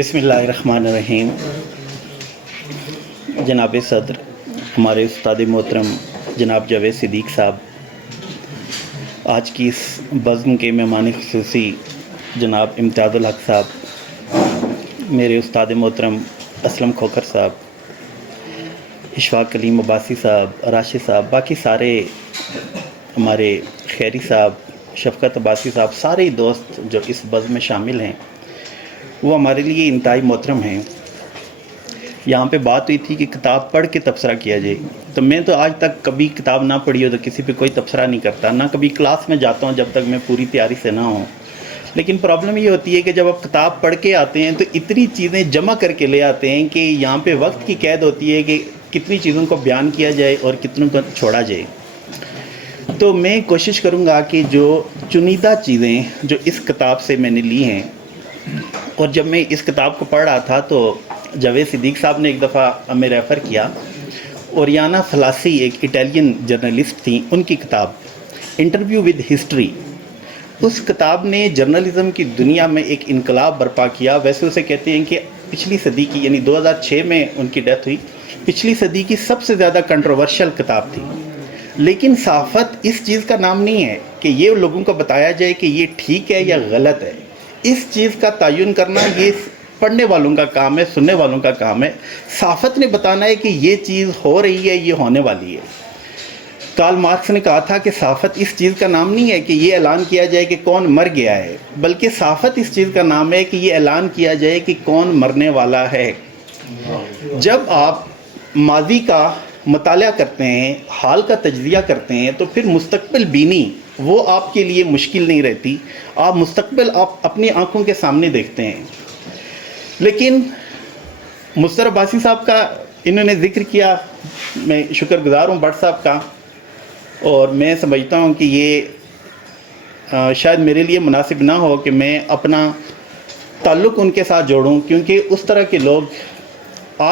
بسم اللہ الرحمن الرحیم۔ جناب صدر، ہمارے استاد محترم جناب جاوید صدیق صاحب، آج کی اس بزم کے مہمان خصوصی جناب امتیاز الحق صاحب، میرے استاد محترم اسلم کھوکھر صاحب، اشفاق کلیم عباسی صاحب، راشد صاحب، باقی سارے ہمارے خیری صاحب، شفقت عباسی صاحب، سارے دوست جو اس بزم میں شامل ہیں وہ ہمارے لیے انتہائی محترم ہیں۔ یہاں پہ بات ہوئی تھی کہ کتاب پڑھ کے تبصرہ کیا جائے، تو میں تو آج تک کبھی کتاب نہ پڑھی ہو تو کسی پہ کوئی تبصرہ نہیں کرتا، نہ کبھی کلاس میں جاتا ہوں جب تک میں پوری تیاری سے نہ ہوں۔ لیکن پرابلم یہ ہوتی ہے کہ جب آپ کتاب پڑھ کے آتے ہیں تو اتنی چیزیں جمع کر کے لے آتے ہیں کہ یہاں پہ وقت کی قید ہوتی ہے کہ کتنی چیزوں کو بیان کیا جائے اور کتنوں کو چھوڑا جائے۔ تو میں کوشش کروں گا کہ جو چنیدہ چیزیں جو اس کتاب سے میں نے لی ہیں، اور جب میں اس کتاب کو پڑھ رہا تھا تو جاوید صدیق صاحب نے ایک دفعہ ہمیں ریفر کیا، اوریانا فلاسسی ایک اٹیلین جرنلسٹ تھیں، ان کی کتاب انٹرویو ود ہسٹری، اس کتاب نے جرنلزم کی دنیا میں ایک انقلاب برپا کیا۔ ویسے اسے کہتے ہیں کہ پچھلی صدی کی، یعنی 2006 میں ان کی ڈیتھ ہوئی، پچھلی صدی کی سب سے زیادہ کنٹروورشل کتاب تھی۔ لیکن صحافت اس چیز کا نام نہیں ہے کہ یہ لوگوں کو بتایا جائے کہ یہ ٹھیک ہے یا غلط ہے، اس چیز کا تعین کرنا یہ پڑھنے والوں کا کام ہے، سننے والوں کا کام ہے۔ صحافت نے بتانا ہے کہ یہ چیز ہو رہی ہے، یہ ہونے والی ہے۔ کارل مارکس نے کہا تھا کہ صحافت اس چیز کا نام نہیں ہے کہ یہ اعلان کیا جائے کہ کون مر گیا ہے، بلکہ صحافت اس چیز کا نام ہے کہ یہ اعلان کیا جائے کہ کون مرنے والا ہے۔ جب آپ ماضی کا مطالعہ کرتے ہیں، حال کا تجزیہ کرتے ہیں، تو پھر مستقبل بینی وہ آپ کے لیے مشکل نہیں رہتی، آپ مستقبل آپ اپنی آنکھوں کے سامنے دیکھتے ہیں۔ لیکن مستر عباسی صاحب کا انہوں نے ذکر کیا، میں شکر گزار ہوں بٹ صاحب کا، اور میں سمجھتا ہوں کہ یہ شاید میرے لیے مناسب نہ ہو کہ میں اپنا تعلق ان کے ساتھ جوڑوں، کیونکہ اس طرح کے لوگ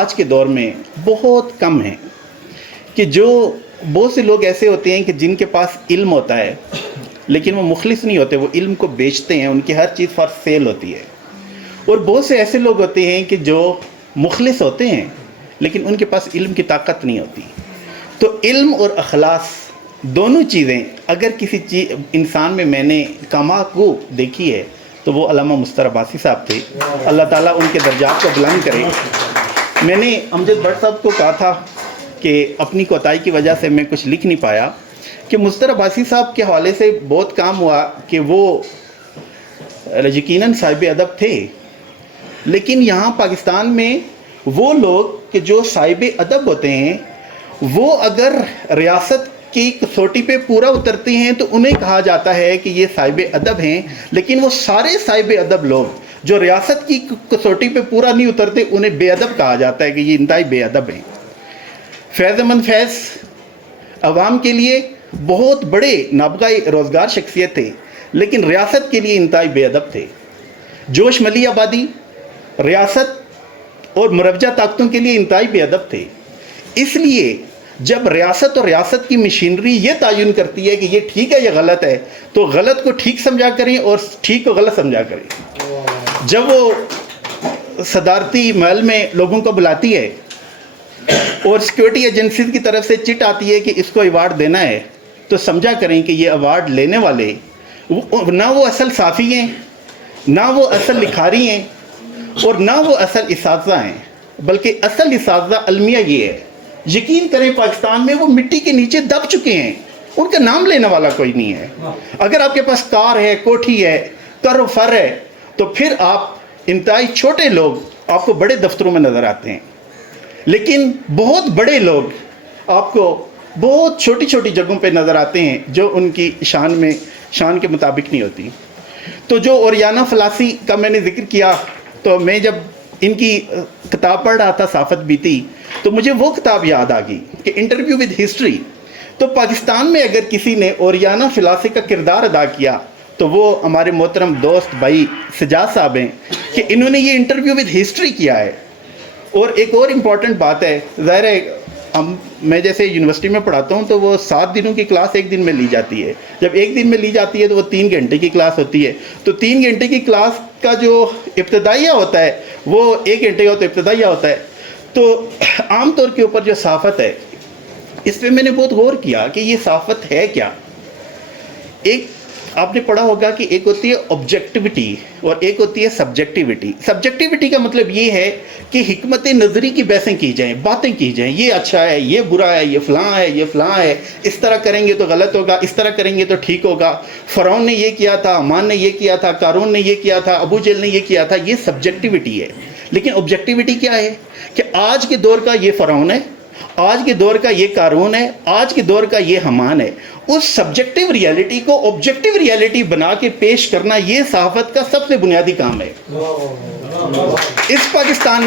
آج کے دور میں بہت کم ہیں، کہ جو بہت سے لوگ ایسے ہوتے ہیں کہ جن کے پاس علم ہوتا ہے لیکن وہ مخلص نہیں ہوتے، وہ علم کو بیچتے ہیں، ان کی ہر چیز فار سیل ہوتی ہے۔ اور بہت سے ایسے لوگ ہوتے ہیں کہ جو مخلص ہوتے ہیں لیکن ان کے پاس علم کی طاقت نہیں ہوتی۔ تو علم اور اخلاص دونوں چیزیں اگر کسی انسان میں نے کما کو دیکھی ہے تو وہ علامہ مستر عباسی صاحب تھے۔ اللہ تعالیٰ ان کے درجات کو بلند کرے۔ میں نے امجد بٹ صاحب کو کہا تھا کہ اپنی کوتاہی کی وجہ سے میں کچھ لکھ نہیں پایا، کہ مستر عباسی صاحب کے حوالے سے بہت کام ہوا کہ وہ یقیناً صاحب ادب تھے، لیکن یہاں پاکستان میں وہ لوگ کہ جو صاحب ادب ہوتے ہیں، وہ اگر ریاست کی کسوٹی پہ پورا اترتے ہیں تو انہیں کہا جاتا ہے کہ یہ صاحب ادب ہیں، لیکن وہ سارے صاحب ادب لوگ جو ریاست کی کسوٹی پہ پورا نہیں اترتے انہیں بے ادب کہا جاتا ہے کہ یہ انتہائی بے ادب ہیں۔ فیض احمد فیض عوام کے لیے بہت بڑے نابغہ روزگار شخصیت تھے، لیکن ریاست کے لیے انتہائی بے ادب تھے۔ جوش ملی آبادی ریاست اور مروجہ طاقتوں کے لیے انتہائی بے ادب تھے۔ اس لیے جب ریاست اور ریاست کی مشینری یہ تعین کرتی ہے کہ یہ ٹھیک ہے یا غلط ہے، تو غلط کو ٹھیک سمجھا کریں اور ٹھیک کو غلط سمجھا کریں۔ جب وہ صدارتی محل میں لوگوں کو بلاتی ہے اور سیکورٹی ایجنسیز کی طرف سے چٹ آتی ہے کہ اس کو ایوارڈ دینا ہے، تو سمجھا کریں کہ یہ ایوارڈ لینے والے نہ وہ اصل صحافی ہیں، نہ وہ اصل لکھاری ہیں، اور نہ وہ اصل اساتذہ ہیں، بلکہ اصل اساتذہ المیہ یہ ہے۔ یقین کریں پاکستان میں وہ مٹی کے نیچے دب چکے ہیں، ان کا نام لینے والا کوئی نہیں ہے۔ اگر آپ کے پاس کار ہے، کوٹھی ہے، کر و فر ہے، تو پھر آپ انتہائی چھوٹے لوگ آپ کو بڑے دفتروں میں نظر آتے ہیں، لیکن بہت بڑے لوگ آپ کو بہت چھوٹی چھوٹی جگہوں پہ نظر آتے ہیں جو ان کی شان کے مطابق نہیں ہوتی۔ تو جو اوریانا فلاسسی کا میں نے ذکر کیا، تو میں جب ان کی کتاب پڑھ رہا تھا صحافت بیتی، تو مجھے وہ کتاب یاد آ گئی کہ انٹرویو ود ہسٹری۔ تو پاکستان میں اگر کسی نے اوریانا فلاسسی کا کردار ادا کیا تو وہ ہمارے محترم دوست بھائی سجاد صاحب ہیں، کہ انہوں نے یہ انٹرویو ود ہسٹری کیا ہے۔ اور ایک اور امپورٹنٹ بات ہے، ظاہر ہے میں جیسے یونیورسٹی میں پڑھاتا ہوں تو وہ 7 دنوں کی کلاس ایک دن میں لی جاتی ہے. جب ایک دن میں لی جاتی ہے تو وہ 3 گھنٹے کی کلاس ہوتی ہے. تو 3 گھنٹے کی کلاس کا جو ابتدائیہ ہوتا ہے وہ 1 گھنٹے کا تو ابتدائیہ ہوتا ہے. تو عام طور کے اوپر جو صحافت ہے اس پہ میں نے بہت غور کیا کہ یہ صحافت ہے کیا. ایک آپ نے پڑھا ہوگا کہ ایک ہوتی ہے آبجیکٹیوٹی اور ایک ہوتی ہے سبجیکٹیوٹی. سبجیکٹیوٹی کا مطلب یہ ہے کہ حکمت نظری کی بحثیں کی جائیں, باتیں کی جائیں, یہ اچھا ہے, یہ برا ہے, یہ فلاں ہے, یہ فلاں ہے, اس طرح کریں گے تو غلط ہوگا, اس طرح کریں گے تو ٹھیک ہوگا, فرعون نے یہ کیا تھا, حمان نے یہ کیا تھا, قارون نے یہ کیا تھا, ابو جہل نے یہ کیا تھا. یہ سبجیکٹیوٹی ہے. لیکن آبجیکٹیوٹی کیا ہے کہ آج کے دور کا یہ فرعون ہے, آج کے دور کا یہ قارون ہے, آج کے دور کا یہ حمان ہے. اس سبجیکٹیو ریالٹی کو آبجیکٹیو ریالٹی بنا کے پیش کرنا یہ صحافت کا سب سے بنیادی کام ہے. اس پاکستان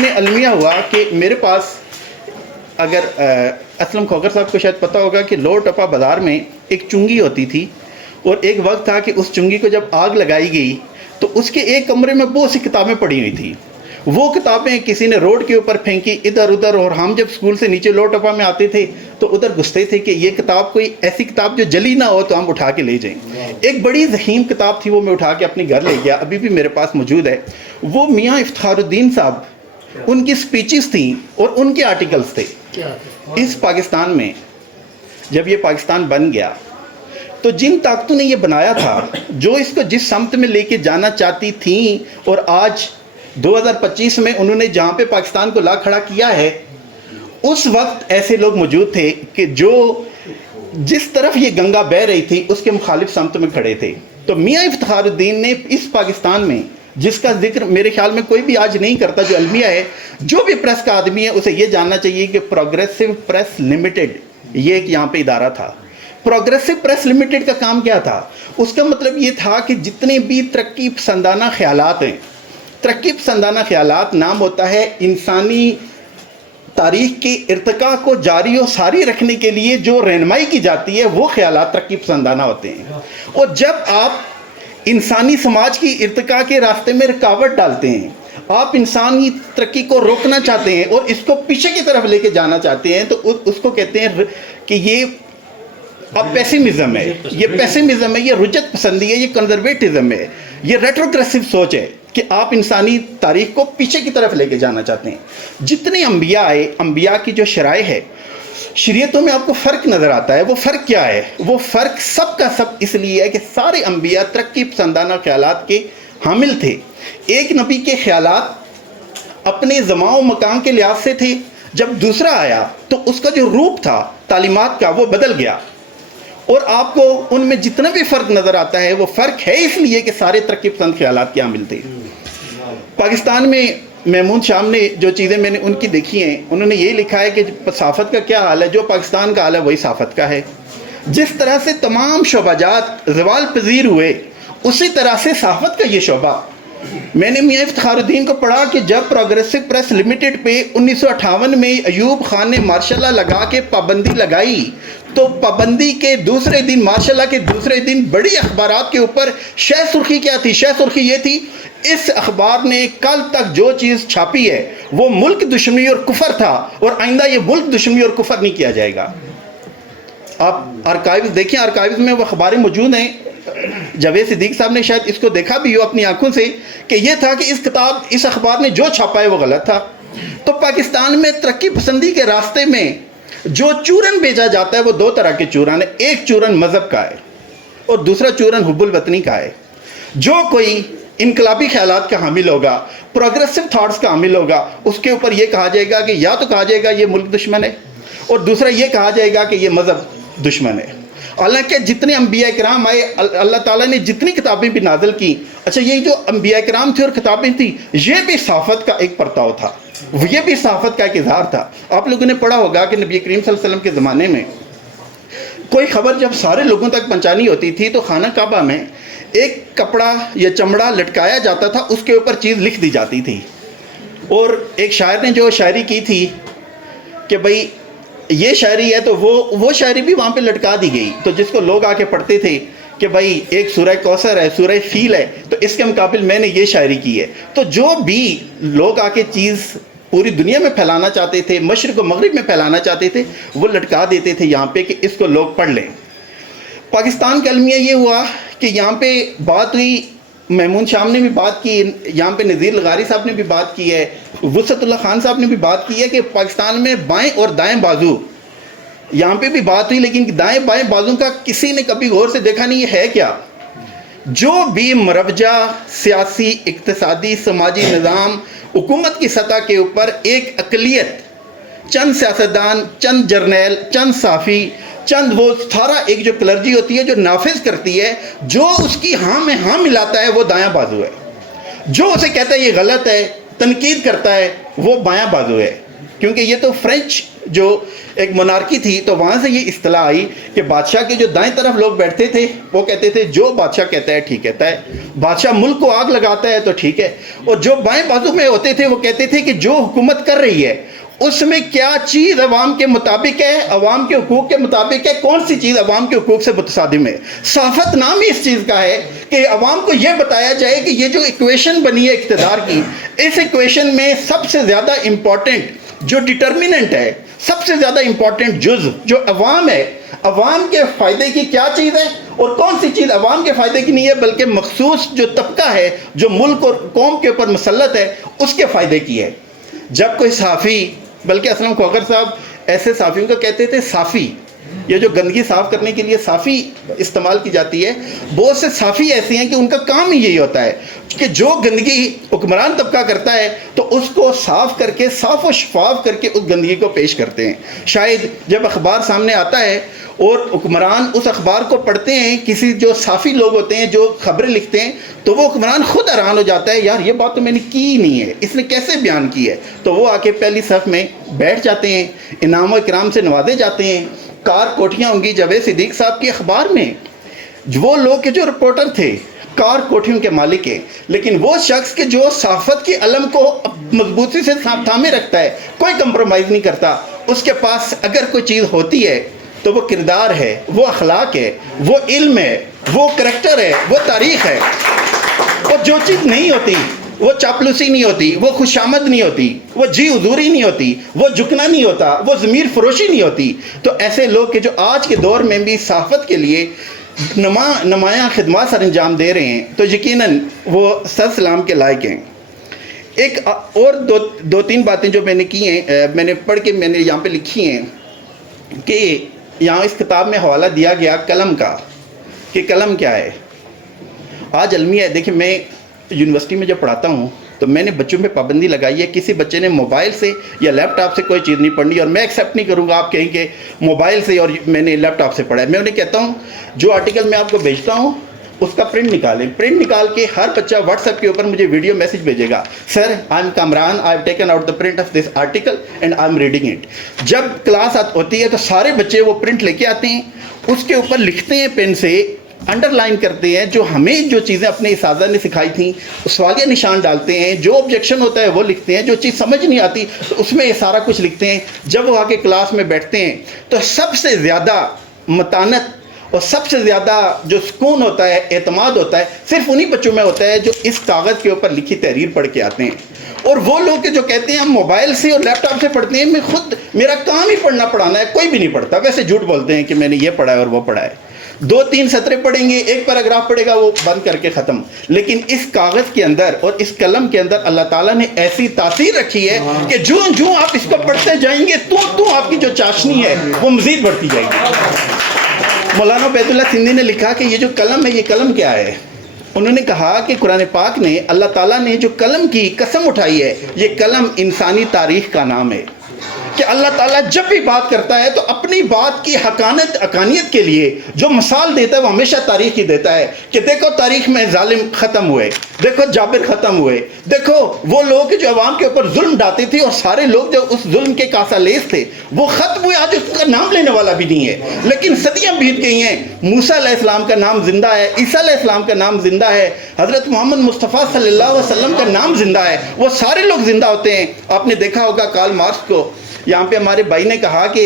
میں المیہ ہوا کہ میرے پاس, اگر اسلم کھوکر صاحب کو شاید پتہ ہوگا کہ لوور ٹپا بازار میں ایک چنگی ہوتی تھی, اور ایک وقت تھا کہ اس چنگی کو جب آگ لگائی گئی تو اس کے ایک کمرے میں بہت سی کتابیں پڑی ہوئی تھی. وہ کتابیں کسی نے روڈ کے اوپر پھینکی ادھر ادھر, اور ہم جب اسکول سے نیچے لوور ٹپا میں آتے تھے تو ادھر گھستے تھے کہ یہ کتاب کوئی ایسی کتاب جو جلی نہ ہو تو ہم اٹھا کے لے جائیں. ایک بڑی ضخیم کتاب تھی, وہ میں اٹھا کے اپنے گھر لے گیا, ابھی بھی میرے پاس موجود ہے. وہ میاں افتخار الدین صاحب, ان کی سپیچز تھیں اور ان کے آرٹیکلز تھے. اس پاکستان میں جب یہ پاکستان بن گیا تو جن طاقتوں نے یہ بنایا تھا, جو اس کو جس سمت میں لے کے جانا چاہتی تھیں, اور آج 2025 میں انہوں نے جہاں پہ پاکستان کو لا کھڑا کیا ہے, اس وقت ایسے لوگ موجود تھے کہ جو جس طرف یہ گنگا بہہ رہی تھی اس کے مخالف سمت میں کھڑے تھے. تو میاں افتخار الدین نے اس پاکستان میں, جس کا ذکر میرے خیال میں کوئی بھی آج نہیں کرتا, جو المیہ ہے, جو بھی پریس کا آدمی ہے اسے یہ جاننا چاہیے کہ پروگریسو پریس لمیٹڈ یہ ایک یہاں پہ ادارہ تھا. پروگریسو پریس لمیٹڈ کا کام کیا تھا؟ اس کا مطلب یہ تھا کہ جتنے بھی ترقی پسندانہ خیالات ہیں, ترقی پسندانہ خیالات نام ہوتا ہے انسانی تاریخ کے ارتقاء کو جاری و ساری رکھنے کے لیے جو رہنمائی کی جاتی ہے, وہ خیالات ترقی پسندانہ ہوتے ہیں. اور جب آپ انسانی سماج کی ارتقاء کے راستے میں رکاوٹ ڈالتے ہیں, آپ انسانی ترقی کو روکنا چاہتے ہیں اور اس کو پیچھے کی طرف لے کے جانا چاہتے ہیں, تو اس کو کہتے ہیں کہ یہ اب پیسیمزم ہے, یہ پیسیمزم ہے, یہ رجت پسندی ہے, یہ کنزرویٹزم ہے, یہ ریٹروگریسو سوچ ہے کہ آپ انسانی تاریخ کو پیچھے کی طرف لے کے جانا چاہتے ہیں. جتنے انبیاء آئے, انبیاء کی جو شرائع ہے, شریعتوں میں آپ کو فرق نظر آتا ہے. وہ فرق کیا ہے؟ وہ فرق سب کا سب اس لیے ہے کہ سارے انبیاء ترقی پسندانہ خیالات کے حامل تھے. ایک نبی کے خیالات اپنے زمان و مکان کے لحاظ سے تھے, جب دوسرا آیا تو اس کا جو روپ تھا تعلیمات کا وہ بدل گیا. اور آپ کو ان میں جتنا بھی فرق نظر آتا ہے وہ فرق ہے اس لیے کہ سارے ترقی پسند خیالات کے حامل تھے. پاکستان میں محمود شام نے جو چیزیں میں نے ان کی دیکھی ہیں, انہوں نے یہ لکھا ہے کہ صحافت کا کیا حال ہے, جو پاکستان کا حال ہے وہی صحافت کا ہے. جس طرح سے تمام شعبہ جات زوال پذیر ہوئے, اسی طرح سے صحافت کا یہ شعبہ. میں نے میاں افتخار الدین کو پڑھا کہ جب پروگریسو پریس لمیٹڈ پہ 1958 میں ایوب خان نے ماشاء اللہ لگا کے پابندی لگائی, تو پابندی کے دوسرے دن, ماشاء اللہ کے دوسرے دن, بڑی اخبارات کے اوپر شہ سرخی کیا تھی؟ شہ سرخی یہ تھی, اس اخبار نے کل تک جو چیز چھاپی ہے وہ ملک دشمنی اور کفر تھا, اور آئندہ یہ ملک دشمنی اور کفر نہیں کیا جائے گا. آپ آرکائیوز دیکھیں, آرکائیوز میں وہ اخباریں موجود ہیں. جاوید صدیق صاحب نے شاید اس کو دیکھا بھی ہو اپنی آنکھوں سے کہ یہ تھا کہ اس اخبار نے جو چھاپا ہے وہ غلط تھا. تو پاکستان میں ترقی پسندی کے راستے میں جو چورن بھیجا جاتا ہے وہ 2 طرح کے چورن ہیں. ایک چورن مذہب کا ہے اور دوسرا چورن حب الوطنی کا ہے. جو کوئی انقلابی خیالات کا حامل ہوگا, پروگریسو تھاٹس کا حامل ہوگا, اس کے اوپر یہ کہا جائے گا کہ یا تو کہا جائے گا یہ ملک دشمن ہے, اور دوسرا یہ کہا جائے گا کہ یہ مذہب دشمن ہے. حالانکہ جتنے انبیاء کرام آئے, اللہ تعالیٰ نے جتنی کتابیں بھی نازل کی, اچھا یہ جو انبیاء کرام تھے اور کتابیں تھیں, یہ بھی صحافت کا ایک پرتاؤ تھا, یہ بھی صحافت کا ایک اظہار تھا. آپ لوگوں نے پڑھا ہوگا کہ نبی کریم صلی اللہ علیہ وسلم کے زمانے میں کوئی خبر جب سارے لوگوں تک پہنچانی ہوتی تھی تو خانہ کعبہ میں ایک کپڑا یا چمڑا لٹکایا جاتا تھا, اس کے اوپر چیز لکھ دی جاتی تھی. اور ایک شاعر نے جو شاعری کی تھی کہ بھئی یہ شاعری ہے, تو وہ شاعری بھی وہاں پہ لٹکا دی گئی. تو جس کو لوگ آ کے پڑھتے تھے کہ بھائی ایک سورہ کوثر ہے, سورہ فیل ہے, تو اس کے مقابل میں نے یہ شاعری کی ہے. تو جو بھی لوگ آ کے چیز پوری دنیا میں پھیلانا چاہتے تھے، مشرق و مغرب میں پھیلانا چاہتے تھے، وہ لٹکا دیتے تھے یہاں پہ کہ اس کو لوگ پڑھ لیں۔ پاکستان کا المیہ یہ ہوا کہ یہاں پہ بات ہوئی، محمود شام نے بھی بات کی، یہاں پہ نذیر لغاری صاحب نے بھی بات کی ہے، وسعت اللہ خان صاحب نے بھی بات کی ہے کہ پاکستان میں بائیں اور دائیں بازو، یہاں پہ بھی بات ہوئی، لیکن دائیں بائیں بازو کا کسی نے کبھی غور سے دیکھا نہیں یہ ہے کیا۔ جو بھی مروجہ سیاسی، اقتصادی، سماجی نظام حکومت کی سطح کے اوپر ایک اقلیت، چند سیاستدان، چند جرنیل، چند صحافی، چند وہ سارا ایک جو کلرجی ہوتی ہے جو نافذ کرتی ہے، جو اس کی ہاں میں ہاں ملاتا ہے وہ دایاں بازو ہے، جو اسے کہتا ہے یہ غلط ہے، تنقید کرتا ہے، وہ بایاں بازو ہے۔ کیونکہ یہ تو فرینچ جو ایک مونارکی تھی تو وہاں سے یہ اصطلاح آئی کہ بادشاہ کے جو دائیں طرف لوگ بیٹھتے تھے وہ کہتے تھے جو بادشاہ کہتا ہے ٹھیک کہتا ہے، بادشاہ ملک کو آگ لگاتا ہے تو ٹھیک ہے، اور جو بائیں بازو میں ہوتے تھے وہ کہتے تھے کہ جو حکومت کر رہی ہے اس میں کیا چیز عوام کے مطابق ہے، عوام کے حقوق کے مطابق ہے، کون سی چیز عوام کے حقوق سے متصادم ہے۔ صحافت نام ہی اس چیز کا ہے کہ عوام کو یہ بتایا جائے کہ یہ جو ایکویشن بنی ہے اقتدار کی، اس ایکویشن میں سب سے زیادہ امپورٹنٹ جو ڈٹرمیننٹ ہے، سب سے زیادہ امپورٹنٹ جز جو عوام ہے، عوام کے فائدے کی کیا چیز ہے اور کون سی چیز عوام کے فائدے کی نہیں ہے بلکہ مخصوص جو طبقہ ہے جو ملک اور قوم کے اوپر مسلط ہے اس کے فائدے کی ہے۔ جب کوئی صحافی، بلکہ اسلم کھوکھر صاحب ایسے صحافیوں کو کہتے تھے صافی، یہ جو گندگی صاف کرنے کے لیے صافی استعمال کی جاتی ہے، بہت سے صافی ایسے ہیں کہ ان کا کام ہی یہی ہوتا ہے کہ جو گندگی حکمران طبقہ کرتا ہے تو اس کو صاف کر کے، صاف و شفاف کر کے اس گندگی کو پیش کرتے ہیں۔ شاید جب اخبار سامنے آتا ہے اور حکمران اس اخبار کو پڑھتے ہیں، کسی جو صافی لوگ ہوتے ہیں جو خبریں لکھتے ہیں، تو وہ حکمران خود حیران ہو جاتا ہے، یار یہ بات تو میں نے کی ہی نہیں ہے، اس نے کیسے بیان کی ہے؟ تو وہ آ کے پہلی صف میں بیٹھ جاتے ہیں، انعام و اکرام سے نوازے جاتے ہیں۔ کار کوٹھیاں ہوں گی جاوید صدیق صاحب کے اخبار میں، وہ لوگ کے جو رپورٹر تھے کار کوٹھیوں کے مالک ہیں، لیکن وہ شخص کے جو صحافت کے علم کو مضبوطی سے تھامے رکھتا ہے، کوئی کمپرومائز نہیں کرتا، اس کے پاس اگر کوئی چیز ہوتی ہے تو وہ کردار ہے، وہ اخلاق ہے، وہ علم ہے، وہ کریکٹر ہے، وہ تاریخ ہے۔ اور جو چیز نہیں ہوتی وہ چاپلوسی نہیں ہوتی، وہ خوشامد نہیں ہوتی، وہ جی حضوری نہیں ہوتی، وہ جھکنا نہیں ہوتا، وہ ضمیر فروشی نہیں ہوتی۔ تو ایسے لوگ کہ جو آج کے دور میں بھی صحافت کے لیے نمایاں خدمات سر انجام دے رہے ہیں تو یقیناً وہ سر سلام کے لائق ہیں۔ ایک اور دو تین باتیں جو میں نے کی ہیں، میں نے پڑھ کے میں نے یہاں پہ لکھی ہیں کہ یہاں اس کتاب میں حوالہ دیا گیا قلم کا، کہ قلم کیا ہے۔ آج المیہ ہے، دیکھیں میں یونیورسٹی میں جب پڑھاتا ہوں تو میں نے بچوں پہ پابندی لگائی ہے، کسی بچے نے موبائل سے یا لیپ ٹاپ سے کوئی چیز نہیں پڑھنی، اور میں ایکسیپٹ نہیں کروں گا آپ کہیں کہ موبائل سے اور میں نے لیپ ٹاپ سے پڑھا ہے۔ میں انہیں کہتا ہوں جو آرٹیکل میں آپ کو بھیجتا ہوں اس کا پرنٹ نکالیں، پرنٹ نکال کے ہر بچہ واٹس ایپ کے اوپر مجھے ویڈیو میسج بھیجے گا، sir I am Kamran, I have taken out the print of this article and I am reading it. جب کلاس ہوتی ہے تو سارے بچے وہ پرنٹ لے کے آتے ہیں، اس کے اوپر لکھتے ہیں پین سے، انڈر لائن کرتے ہیں، جو ہمیں جو چیزیں اپنے اساتذہ نے سکھائی تھیں سوالیہ نشان ڈالتے ہیں، جو آبجیکشن ہوتا ہے وہ لکھتے ہیں، جو چیز سمجھ نہیں آتی تو اس میں یہ سارا کچھ لکھتے ہیں۔ جب وہ آ کے کلاس میں بیٹھتے ہیں تو سب سے زیادہ متانت اور سب سے زیادہ جو سکون ہوتا ہے، اعتماد ہوتا ہے، صرف انہی بچوں میں ہوتا ہے جو اس کاغذ کے اوپر لکھی تحریر پڑھ کے آتے ہیں۔ اور وہ لوگ جو کہتے ہیں ہم موبائل سے اور لیپ ٹاپ سے پڑھتے ہیں، میں خود میرا کام ہی پڑھنا پڑھانا ہے، کوئی بھی نہیں پڑھتا، ویسے جھوٹ بولتے ہیں کہ میں نے یہ پڑھا ہے اور وہ پڑھا ہے، 2-3 سطریں پڑھیں گے، ایک پیراگراف پڑھے گا وہ بند کر کے ختم۔ لیکن اس کاغذ کے اندر اور اس قلم کے اندر اللہ تعالیٰ نے ایسی تاثیر رکھی ہے کہ جو آپ اس کو پڑھتے جائیں گے تو آپ کی جو چاشنی ہے وہ مزید بڑھتی جائے گی۔ مولانا عبید اللہ سندھی نے لکھا کہ یہ جو قلم ہے یہ قلم کیا ہے؟ انہوں نے کہا کہ قرآن پاک نے اللہ تعالیٰ نے جو قلم کی قسم اٹھائی ہے، یہ قلم انسانی تاریخ کا نام ہے، کہ اللہ تعالیٰ جب بھی بات کرتا ہے تو اپنی بات کی حقانیت کے لیے جو مثال دیتا ہے وہ ہمیشہ تاریخ ہی دیتا ہے، کہ دیکھو تاریخ میں ظالم ختم ہوئے، دیکھو جابر ختم ہوئے، دیکھو وہ لوگ جو عوام کے اوپر ظلم ڈھاتے تھے اور سارے لوگ جو اس ظلم کے کاسالیس تھے وہ ختم ہوئے، آج اس کا نام لینے والا بھی نہیں ہے۔ لیکن صدیاں بیت گئی ہیں، موسیٰ علیہ السلام کا نام زندہ ہے، عیسیٰ علیہ السلام کا نام زندہ ہے، حضرت محمد مصطفیٰ صلی اللہ علیہ وسلم کا نام زندہ ہے، وہ سارے لوگ زندہ ہوتے ہیں۔ آپ نے دیکھا ہوگا کارل مارکس کو، یہاں پہ ہمارے بھائی نے کہا کہ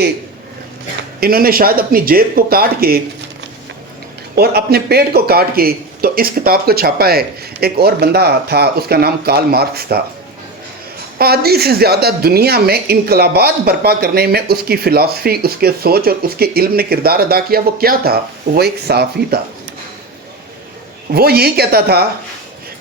انہوں نے شاید اپنی جیب کو کاٹ کے اور اپنے پیٹ کو کاٹ کے تو اس کتاب کو چھاپا ہے۔ ایک اور بندہ تھا، اس کا نام کارل مارکس تھا۔ آدھی سے زیادہ دنیا میں انقلابات برپا کرنے میں اس کی فلسفی، اس کے سوچ اور اس کے علم نے کردار ادا کیا. وہ کیا تھا؟ وہ ایک صحافی تھا. وہ یہی کہتا تھا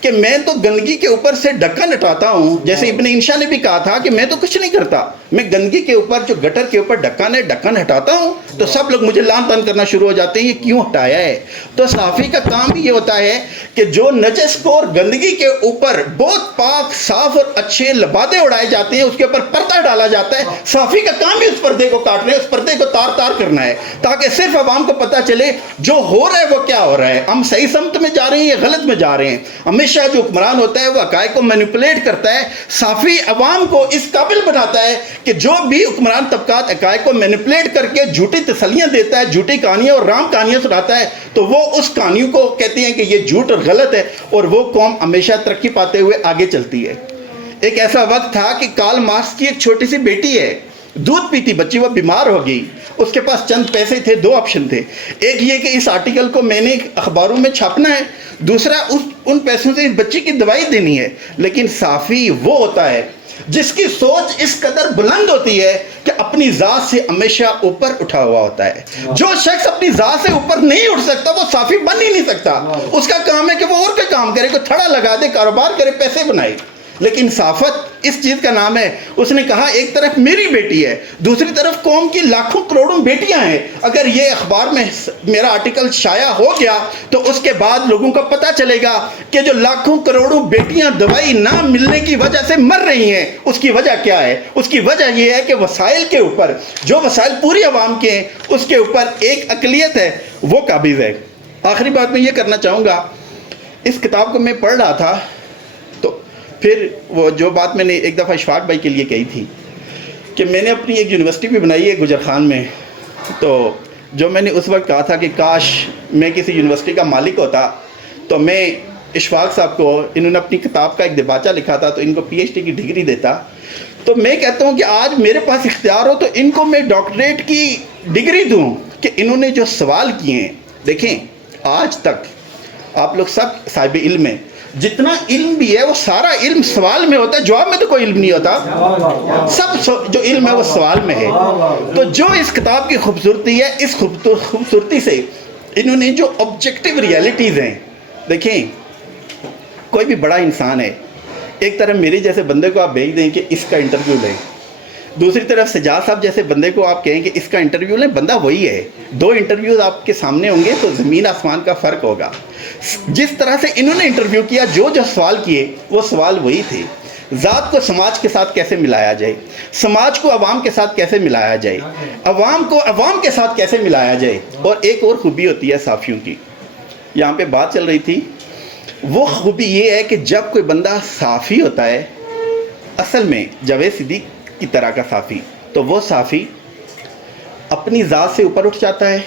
کہ میں تو گندگی کے اوپر سے ڈھکن ہٹاتا ہوں. جیسے ابن انشا نے بھی کہا تھا کہ میں تو کچھ نہیں کرتا، میں گندگی کے اوپر جو گٹر کے اوپر ڈھکن ہے ڈھکن ہٹاتا ہوں تو سب لوگ مجھے لان تان کرنا شروع ہو جاتے ہیں، یہ کیوں ہٹایا ہے؟ تو صحافی کا کام بھی یہ ہوتا ہے کہ جو نجس کو اور گندگی کے اوپر بہت پاک صاف اور اچھے لبادے اڑائے جاتے ہیں اس کے اوپر پردہ ڈالا جاتا ہے، صحافی کا کام بھی اس پردے کو کاٹنا ہے، اس پردے کو تار تار کرنا ہے تاکہ صرف عوام کو پتہ چلے جو ہو رہا ہے وہ کیا ہو رہا ہے، ہم صحیح سمت میں جا رہے ہیں یا غلط میں جا رہے ہیں. ہمیشہ جو حکمران ہوتا ہے وہ حقائق کو مینیپولیٹ کرتا ہے. صحافی عوام کو اس قابل بناتا ہے کہ جو بھی حکمران طبقات حقائق کو مینیپولیٹ کر کے جھوٹی تسلیاں دیتا ہے، جھوٹی کہانیاں اور رام کہانیاں سناتا ہے، تو وہ اس کہانیوں کو کہتے ہیں کہ یہ جھوٹ اور غلط ہے، اور وہ قوم ہمیشہ ترقی پاتے ہوئے آگے چلتی ہے. ایک ایسا وقت تھا کہ کارل مارکس کی ایک چھوٹی سی بیٹی ہے، دودھ پیتی بچی، وہ بیمار ہو گئی. اس کے پاس چند پیسے تھے، دو آپشن تھے. ایک یہ کہ اس آرٹیکل کو میں نے اخباروں میں چھاپنا ہے، دوسرا ان پیسوں سے اس بچی کی دوائی دینی ہے. لیکن صحافی وہ ہوتا ہے جس کی سوچ اس قدر بلند ہوتی ہے کہ اپنی ذات سے ہمیشہ اوپر اٹھا ہوا ہوتا ہے. جو شخص اپنی ذات سے اوپر نہیں اٹھ سکتا وہ صحافی بن ہی نہیں سکتا. اس کا کام ہے کہ وہ اور کوئی کام کرے، کوئی تھڑا لگا دے، کاروبار کرے، پیسے بنائے. لیکن صحافت اس چیز کا نام ہے. اس نے کہا ایک طرف میری بیٹی ہے، دوسری طرف قوم کی لاکھوں کروڑوں بیٹیاں ہیں. اگر یہ اخبار میں میرا آرٹیکل شائع ہو گیا تو اس کے بعد لوگوں کو پتہ چلے گا کہ جو لاکھوں کروڑوں بیٹیاں دوائی نہ ملنے کی وجہ سے مر رہی ہیں اس کی وجہ کیا ہے. اس کی وجہ یہ ہے کہ وسائل کے اوپر، جو وسائل پوری عوام کے ہیں، اس کے اوپر ایک اقلیت ہے وہ قابض ہے. آخری بات میں یہ کرنا چاہوں گا، اس کتاب کو میں پڑھ رہا تھا تو پھر وہ جو بات میں نے ایک دفعہ اشفاق بھائی کے لیے کہی تھی کہ میں نے اپنی ایک یونیورسٹی بھی بنائی ہے گجر خان میں. تو جو میں نے اس وقت کہا تھا کہ کاش میں کسی یونیورسٹی کا مالک ہوتا تو میں اشفاق صاحب کو، انہوں نے اپنی کتاب کا ایک دیباچہ لکھا تھا تو ان کو پی ایچ ڈی کی ڈگری دیتا. تو میں کہتا ہوں کہ آج میرے پاس اختیار ہو تو ان کو میں ڈاکٹریٹ کی ڈگری دوں کہ انہوں نے جو سوال کیے ہیں. دیکھیں آج تک آپ لوگ سب صاحب علم ہیں، جتنا علم بھی ہے وہ سارا علم سوال میں ہوتا ہے، جواب میں تو کوئی علم نہیں ہوتا. سب جو علم ہے وہ سوال میں ہے. تو جو اس کتاب کی خوبصورتی ہے، اس خوبصورتی سے انہوں نے جو آبجیکٹیو ریالٹیز ہیں، دیکھیں کوئی بھی بڑا انسان ہے، ایک طرف میرے جیسے بندے کو آپ بھیج دیں کہ اس کا انٹرویو لیں، دوسری طرف سجاد صاحب جیسے بندے کو آپ کہیں کہ اس کا انٹرویو لیں، بندہ وہی ہے. دو انٹرویوز آپ کے سامنے ہوں گے تو زمین آسمان کا فرق ہوگا. جس طرح سے انہوں نے انٹرویو کیا، جو سوال کیے وہ سوال وہی تھے. ذات کو سماج کے ساتھ کیسے ملایا جائے، سماج کو عوام کے ساتھ کیسے ملایا جائے، عوام کو عوام کے ساتھ کیسے ملایا جائے. اور ایک اور خوبی ہوتی ہے صحافیوں کی، یہاں پہ بات چل رہی تھی، وہ خوبی یہ ہے کہ جب کوئی بندہ صحافی ہوتا ہے، اصل میں جاوید صدیق کی طرح کا صحافی، تو وہ صحافی اپنی ذات سے اوپر اٹھ جاتا ہے،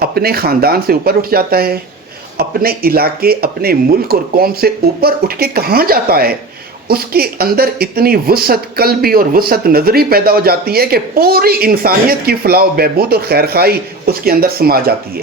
اپنے خاندان سے اوپر اٹھ جاتا ہے، اپنے علاقے، اپنے ملک اور قوم سے اوپر اٹھ کے کہاں جاتا ہے، اس کے اندر اتنی وسعت قلبی اور وسعت نظری پیدا ہو جاتی ہے کہ پوری انسانیت کی فلاح و بہبود اور خیرخواہی اس کے اندر سما جاتی ہے.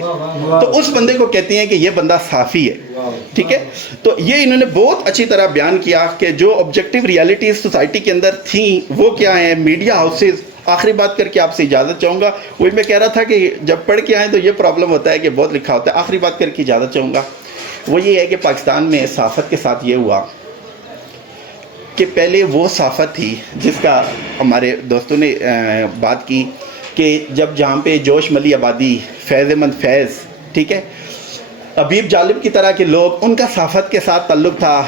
تو اس بندے کو کہتے ہیں کہ یہ بندہ صحافی ہے. ٹھیک ہے، تو یہ انہوں نے بہت اچھی طرح بیان کیا کہ جو آبجیکٹیو ریالٹیز سوسائٹی کے اندر تھیں وہ کیا ہیں. میڈیا ہاؤسز، آخری بات کر کے آپ سے اجازت چاہوں گا. وہی میں کہہ رہا تھا کہ جب پڑھ کے آئیں تو یہ پرابلم ہوتا ہے کہ بہت لکھا ہوتا ہے. آخری بات کر کے اجازت چاہوں گا، وہ یہ ہے کہ پاکستان میں صحافت کے ساتھ یہ ہوا کہ پہلے وہ صحافت تھی جس کا ہمارے دوستوں نے بات کی کہ جب جہاں پہ جوش ملی آبادی، فیض احمد فیض، ٹھیک ہے، حبیب جالب کی طرح کے لوگ، ان کا صحافت کے ساتھ تعلق تھا.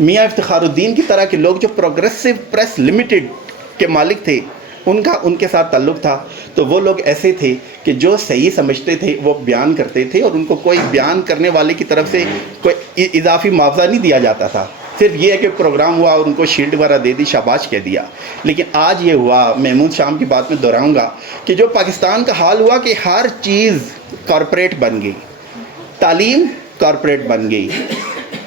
میاں افتخار الدین کی طرح کے لوگ جو پروگریسو پریس لمیٹڈ کے مالک تھے، ان کے ساتھ تعلق تھا. تو وہ لوگ ایسے تھے کہ جو صحیح سمجھتے تھے وہ بیان کرتے تھے، اور ان کو کوئی بیان کرنے والے کی طرف سے کوئی اضافی معاوضہ نہیں دیا جاتا تھا. صرف یہ ہے کہ پروگرام ہوا اور ان کو شیلڈ وغیرہ دے دی، شاباش کہہ دیا. لیکن آج یہ ہوا، محمود شام کی بات میں دہراؤں گا، کہ جو پاکستان کا حال ہوا کہ ہر چیز کارپوریٹ بن گئی، تعلیم کارپوریٹ بن گئی،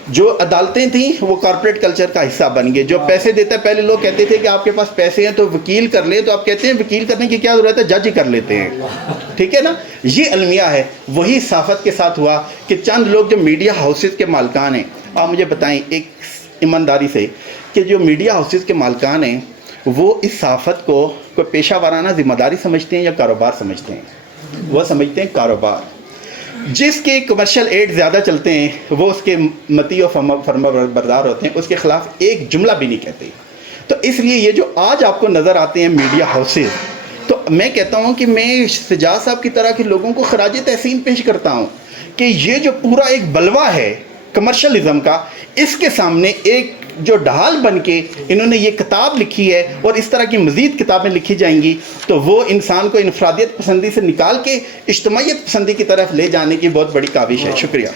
جو عدالتیں تھیں وہ کارپوریٹ کلچر کا حصہ بن گئے. جو پیسے دیتا ہے، پہلے لوگ کہتے تھے کہ آپ کے پاس پیسے ہیں تو وکیل کر لیں، تو آپ کہتے ہیں وکیل کرنے کی کیا ضرورت ہے، جج ہی کر لیتے ہیں. ٹھیک ہے نا، یہ المیہ ہے. وہی صحافت کے ساتھ ہوا کہ چند لوگ جو میڈیا ہاؤسز کے مالکان ہیں، آپ مجھے بتائیں ایک ایمانداری سے کہ جو میڈیا ہاؤسز کے مالکان ہیں وہ اس صحافت کو کوئی پیشہ ورانہ ذمہ داری سمجھتے ہیں یا کاروبار سمجھتے ہیں؟ وہ سمجھتے ہیں کاروبار. جس کے کمرشل ایڈ زیادہ چلتے ہیں وہ اس کے مطیع و فرما بردار ہوتے ہیں, اس کے خلاف ایک جملہ بھی نہیں کہتے. تو اس لیے یہ جو آج آپ کو نظر آتے ہیں میڈیا ہاؤسز, تو میں کہتا ہوں کہ میں سجاد صاحب کی طرح کے لوگوں کو خراج تحسین پیش کرتا ہوں کہ یہ جو پورا ایک بلوہ ہے کمرشلزم کا, اس کے سامنے ایک جو ڈھال بن کے انہوں نے یہ کتاب لکھی ہے اور اس طرح کی مزید کتابیں لکھی جائیں گی تو وہ انسان کو انفرادیت پسندی سے نکال کے اجتماعیت پسندی کی طرف لے جانے کی بہت بڑی کاوش ہے. شکریہ.